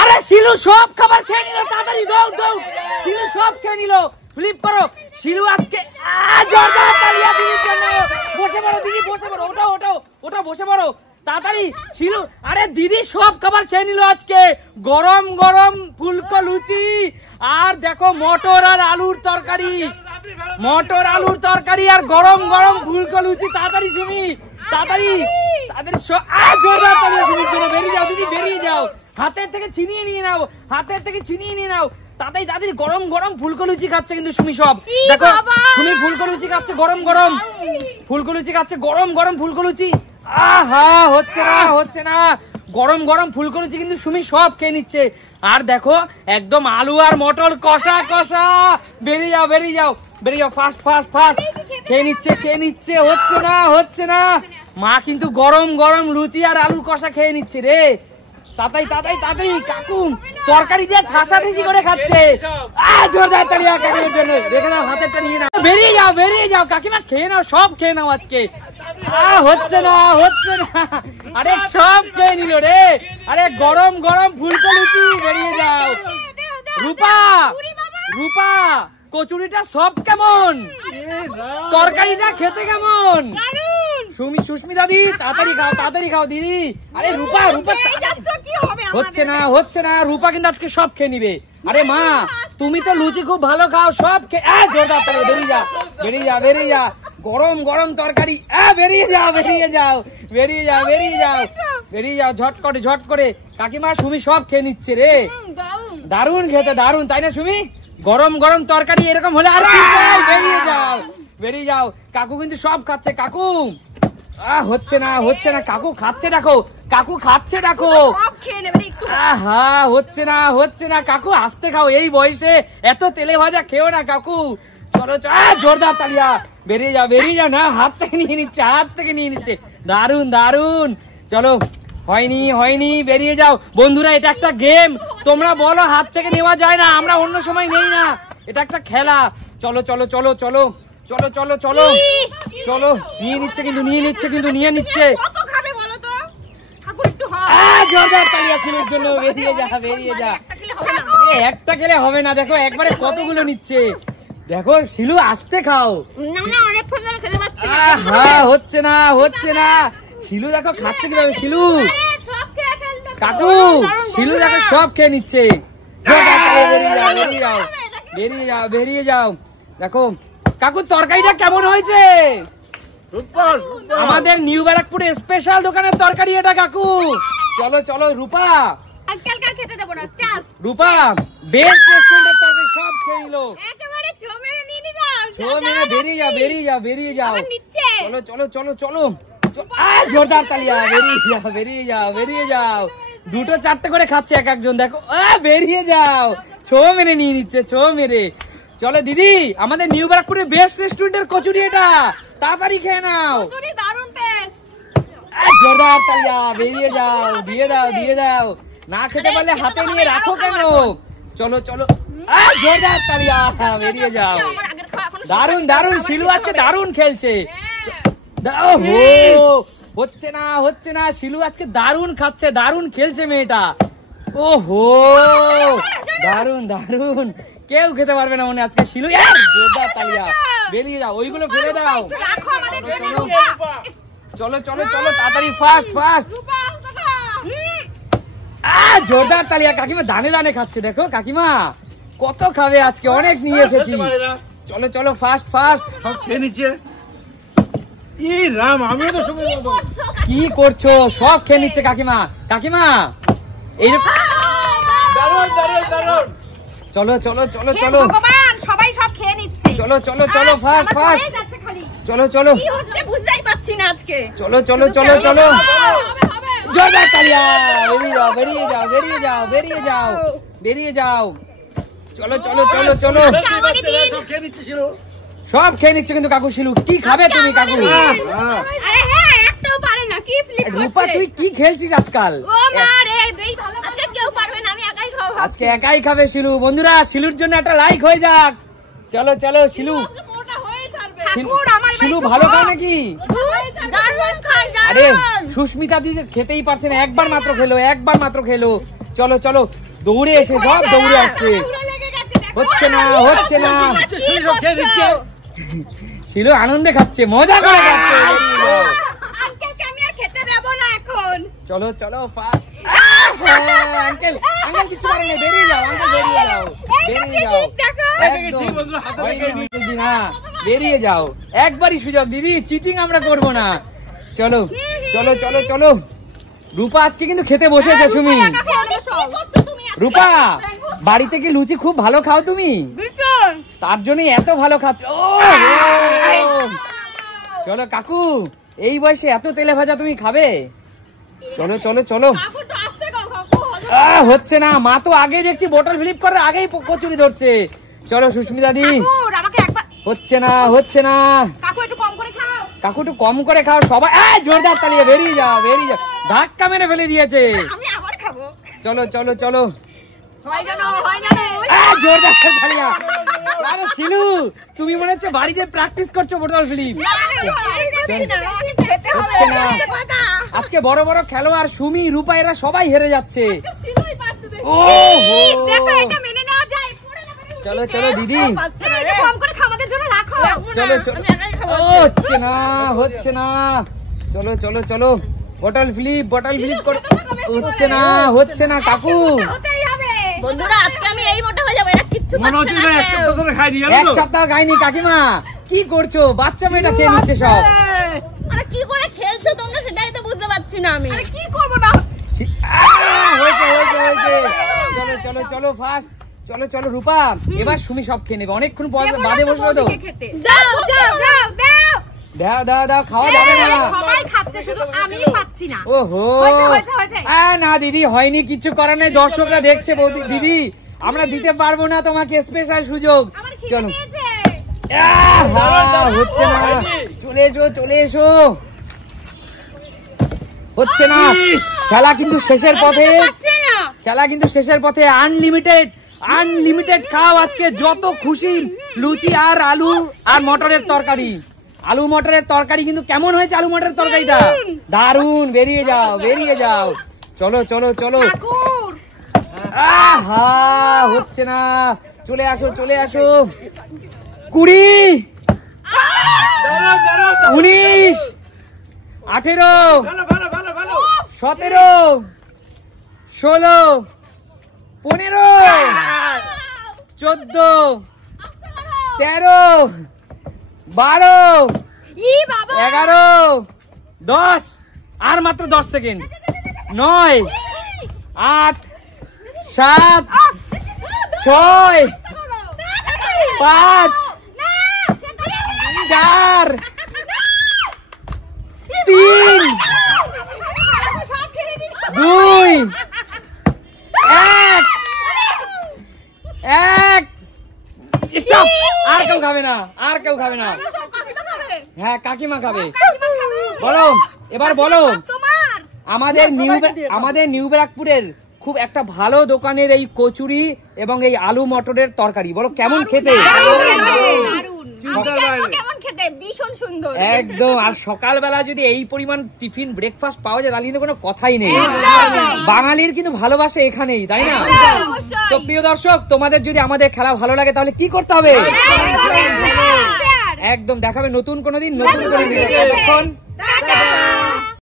আরে শিলু সব খাবার খেয়ে নিল, তাড়াতাড়ি দৌড় দৌড়, শিলু সব খেয়ে নিল। ফ্লিপ করো শিলু আজকে জোরদার তালিয়া দিদির জন্য। বসে পড়ো দিদি, বসে পড়ো, ওঠাও ওঠাও ওঠাও, বসে পড়ো তাড়াতাড়ি শিলু। আরে দিদি সব খাবার খেয়ে নিল আজকে, গরম গরম ফুলকো লুচি আর দেখো মটর আর আলুর তরকারি, মটর আলুর তরকারি আর গরম গরম ফুলকো লুচি। তাড়াতাড়ি সুমি, তাড়াতাড়ি তাড়াতাড়ি জোরদার তালিয়া সুমির জন্য। বেরিয়ে যাও দিদি, বেরিয়ে যাও, হাতের থেকে ছিনিয়ে নিয়ে নাও, হাতের থেকে ছিনিয়ে নিয়ে নাও। তাড়াতাড়ি তাড়াতাড়ি গরম গরম ফুলকো লুচি খাচ্ছে কিন্তু সুমি সব। দেখো সুমি ফুলকো লুচি খাচ্ছে, গরম গরম ফুলকো লুচি খাচ্ছে, গরম গরম ফুলকো লুচি। আহা হচ্ছে না, হচ্ছে না, গরম গরম ফুলকো লুচি কিন্তু সুমি সব খেয়ে নিচ্ছে। আর দেখো একদম আলু আর মটর কষা কষা। বেরিয়ে যাও বেরিয়ে যাও বেরিয়ে যাও, ফাস্ট ফাস্ট ফাস্ট খেয়ে নিচ্ছে, খেয়ে নিচ্ছে। হচ্ছে না, হচ্ছে না, মা কিন্তু গরম গরম লুচি আর আলুর কষা খেয়ে নিচ্ছে রে। তাড়াতাড়ি তাড়াতাড়ি তাড়াতাড়ি কাকু তরকারি দিয়ে ঠাসাঠাসি করে খাচ্ছে। জোরদার তালিয়া কাকিমার জন্য। দেখে নাও, হাতেরটা নিয়ে নাও, বেরিয়ে যাও বেরিয়ে যাও কাকিমা, খেয়ে নাও, সব খেয়ে নাও আজকে। হচ্ছে না, হচ্ছে না, আরে সব খেয়ে নিল রে। আরে গরম গরম ফুলকো লুচি। বেরিয়ে যাও। রূপা রূপা কচুরিটা সব কেমন, তরকারিটা খেতে কেমন? সুস্মিতা দি তাড়াতাড়ি খাও, তাড়াতাড়ি খাও দিদি। আরে রূপা রূপা হচ্ছে না, হচ্ছে না, রূপা কিন্তু আজকে সব খেয়ে নিবে। আরে মা তুমি তো লুচি খুব ভালো খাও, সব খেয়ে জোরদার তালে। বেরিয়ে যা বেরিয়ে যা বেরিয়ে যা, গরম গরম তরকারি। বেরিয়ে যাও বেরিয়ে যাও বেরিয়ে যাও বেরিয়ে যাও বেরিয়ে যাও, ঝট করে ঝট করে। কাকিমা সুমি সব খেয়ে নিচ্ছে রে, দারুন খেতে, দারুন তাই না সুমি? গরম গরম তরকারি এরকম হলে আর বেরিয়ে যাও বেরিয়ে যাও। কাকু কিন্তু সব খাচ্ছে, কাকু হচ্ছে না, হচ্ছে না, কাকু খাচ্ছে দেখো, কাকু খাচ্ছে দেখো। হচ্ছে না, হচ্ছে না, কাকু আস্তে খাও, এই বয়সে এত তেলে ভাজা খেও না কাকু। চলো জোরদার তালিয়া। বেরিয়ে যাও বেরিয়ে যাও। না হাত থেকে নিয়ে নিচ্ছে, হাত থেকে নিয়ে নিচ্ছে, দারুন দারুন। চলো হয়নি হয়নি, বেরিয়ে যাও। বন্ধুরা এটা একটা গেম, তোমরা বলো হাত থেকে নেওয়া যায় না, আমরা অন্য সময় নেই না, এটা একটা খেলা। চলো চলো চলো চলো চলো চলো চলো চলো। নিয়ে নিচ্ছে কিন্তু, নিয়ে নিচ্ছে কিন্তু, নিয়ে নিচ্ছে। জোরদার তালিয়া শিলুর জন্য। বেরিয়ে যা বেরিয়ে যা। একটা খেলে হবে না, দেখো একবারে কতগুলো নিচ্ছে। দেখো শিলু আস্তে খাও। হচ্ছে না, হচ্ছে না, শিলু দেখো খাচ্ছে কিভাবে। শিলু কাকু শিলু দেখো সব খেয়ে নিচ্ছে। বেরিয়ে যাও বেরিয়ে যাও বেরিয়ে যাও বেরিয়ে যাও। দেখো কাকু তরকারিটা কেমন হয়েছে? আমাদের নিউ ব্যারাকপুরে স্পেশাল দোকানের তরকারি এটা কাকু। চলো চলো রূপা, রূপা বেস্ট রেস্টুরেন্টের তরকারি সব খেয়ে নিলো। বেরিয়ে যাও বেরিয়ে যাও বেরিয়ে যাও। চলো চলো চলো চলো, জোরদার তালিয়া। বেরিয়ে যাও বেরিয়ে যাও বেরিয়ে যাও। দুটো চারটে করে খাচ্ছে এক একজন, দেখো বেরিয়ে যাও। ছো মেরে নিয়ে নিচ্ছে, ছো মেরে। চলো দিদি, আমাদের নিউ ব্যারাকপুরের বেস্ট রেস্টুরেন্টের কচুরি এটা, তাড়াতাড়ি খেয়ে নাও। জোরদার তালিয়া। বেরিয়ে যাও, দিয়ে দাও দিয়ে দাও। না খেতে পারলে হাতে নিয়ে রাখো কেন? চলো চলো জোরদার তালিয়া। বেরিয়ে যাও। দারুন দারুন, শিলু আজকে দারুন খেলছে। হচ্ছে না, হচ্ছে না, শিলু আজকে দারুন খাচ্ছে, দারুন খেলছে মেয়েটা। ওহো দারুন দারুন, কেউ খেতে পারবে না মনে আজকে শিলু। জোরদার তালিয়া। বেরিয়ে যাও, ওইগুলো ফেলে দাও। চলো চলো চলো তাড়াতাড়ি, ফাস্ট ফাস্ট। জোরদার তালিয়া। কাকিমা দানে দানে খাচ্ছে, দেখো কাকিমা কত খাবে আজকে, অনেক নিয়ে এসেছি। চলো চলো ফাস্ট ফাস্ট। সব খেয়ে নিচ্ছে। কি করছো? সব খেয়ে নিচ্ছে কাকিমা। কাকিমা এই চলো চলো চলো চলো, সবাই সব খেয়ে নিচ্ছে। চলো চলো চলো ফাস্ট ফাস্ট। চলো চলো, বুঝতেই পারছি না আজকে। চলো চলো চলো চলো। জোরদার তালিয়া। বেরিয়ে যাও বেরিয়ে যাও বেরিয়ে যাও বেরিয়ে যাও বেরিয়ে যাও। চলো চলো চলো চলো। সব খেয়ে নিচ্ছে শিলু, সব খেয়ে নিচ্ছে কিন্তু কাকু। শিলু কি খাবে তুমি কাকু? একটাও পারে না। কি ফ্লিপ করছে? রূপা তুই কি খেলছিস আজকাল? ও মা রে, বেই ভালো। আজকে কেউ পারবে না, আমি একাই খাবো। আজকে একাই খাবে শিলু। বন্ধুরা শিলুর জন্য একটা লাইক হয়ে যাক। চলো চলো শিলু। শিলু ভালো খায় নাকি? আরে সুস্মিতা দিদি খেতেই পারছে না, একবার মাত্র খেলো, একবার মাত্র খেলো। চলো চলো দৌড়ে এসে সব দৌড়ে আসছে। হচ্ছে না হচ্ছে না, শিলু সব খেয়ে নিচ্ছে। শিলু আনন্দে খাচ্ছে, মজা করে খাচ্ছে। আঙ্কেলকে আমি আর খেতে দেব না এখন। চলো চলো আঙ্কেল আঙ্কেল কিছু করেন না, বেরিয়ে যাও আঙ্কেল, বেরিয়ে যাও বেরিয়ে যাও, একদম না, বেরিয়ে যাও, একবারই সুযোগ দিদি, চিটিং আমরা করবো না। চলো চলো চলো চলো, রূপা আজকে কিন্তু খেতে বসেছে। সুমি, রূপা বাড়িতে কি লুচি খুব ভালো খাও তুমি? তার জন্য এত ভালো খাচ্ছ। চলো কাকু, এই বয়সে এত তেলে ভাজা তুমি খাবে? চলো চলো চলো। হচ্ছে না, মা তো আগে দেখছি বোতল ফ্লিপ করার আগেই কচুরি ধরছে। চলো সুস্মিতা দি, হচ্ছে না হচ্ছে না, কাকু একটু কম করে খাও। সবাই জোরদার তালিয়ে, বেরিয়ে যাও বেরিয়ে যাও, ধাক্কা মেরে ফেলে দিয়েছে। চলো চলো চলো, জোরদার তালিয়া। আরে শিলু, তুমি মনে হচ্ছে বাড়িতে প্র্যাকটিস করছো বোতল ফ্লিপ। হচ্ছে না, আজকে বড় বড় খেলোয়াড় সুমি, রূপা এরা সবাই হেরে যাচ্ছে। চলো চলো দিদি, চলো চলো, হচ্ছে না হচ্ছে না, চলো চলো চলো, বোতল ফ্লিপ করো। হচ্ছে না হচ্ছে না কাকু। বন্ধুরা আজকে আমি এই মোটা হয়ে যাবো, এটা কিচ্ছু মনে হচ্ছে না এক সপ্তাহ ধরে খাইনি। এক সপ্তাহ খাইনি। কাকিমা কি করছো? বাচ্চা মেয়েটা খেয়ে নিচ্ছে সব। আরে কি করে খেলছো তোমরা সেটাই তো বুঝতে পারছি না আমি। কি করব না? হয়েছে হয়েছে হয়েছে, চলো চলো চলো ফাস্ট, চলো চলো রূপা, এবার সুমি সব খেয়ে নেবে, অনেকক্ষণ বাদে বসবো তো। যাও যাও যাও দাও দাও দাও দাও, খাওয়া যাবে না। সবাই খাচ্ছে, শুধু আমি খাচ্ছি না। ওহো, না দিদি হয়নি, কিছু করার নাই, দর্শকরা দেখছে। দিদি আমরা দিতে পারবো না তোমাকে স্পেশাল সুযোগ। চলো, হচ্ছে না, চলে এসো চলে এসো। হচ্ছে না, খেলা কিন্তু শেষের পথে, খেলা কিন্তু শেষের পথে। আনলিমিটেড খাও আজকে, যত খুশি। লুচি আর আলু আর মটরের তরকারি, আলু মটরের তরকারি কিন্তু কেমন হয়েছে? আলু মটরের তরকারিটা দারুন। বেরিয়ে যাও বেরিয়ে যাও, চলো চলো চলো। হচ্ছে না, চলে আসো চলে আসো। 20, 19, 18, 17, 16, 15, 14, 13, 12, 11, 10, আর মাত্র 10 সেকেন্ড। 9, 8, 7, 6, 5, 4, 3, 2, 1, স্টপ। আর কেউ খাবে না, আর কেউ খাবে না। হ্যাঁ কাকিমা খাবে। বলো এবার বলো, আমাদের নিউ ব্যারাকপুরের খুব একটা ভালো দোকানের এই কচুরি এবং এই আলু মটরের তরকারি, বলো কেমন খেতে? ভীষণ সুন্দর একদম। আর সকালবেলা যদি এই পরিমাণ টিফিন ব্রেকফাস্ট পাওয়া যায় তাহলে কিন্তু কোনো কথাই নেই। বাঙালির কিন্তু ভালোবাসা এখানেই, তাই না? তো প্রিয় দর্শক, তোমাদের যদি আমাদের খেলা ভালো লাগে তাহলে কি করতে হবে? একদম দেখাবে নতুন কোনো দিন, নতুন কোনো ভিডিও।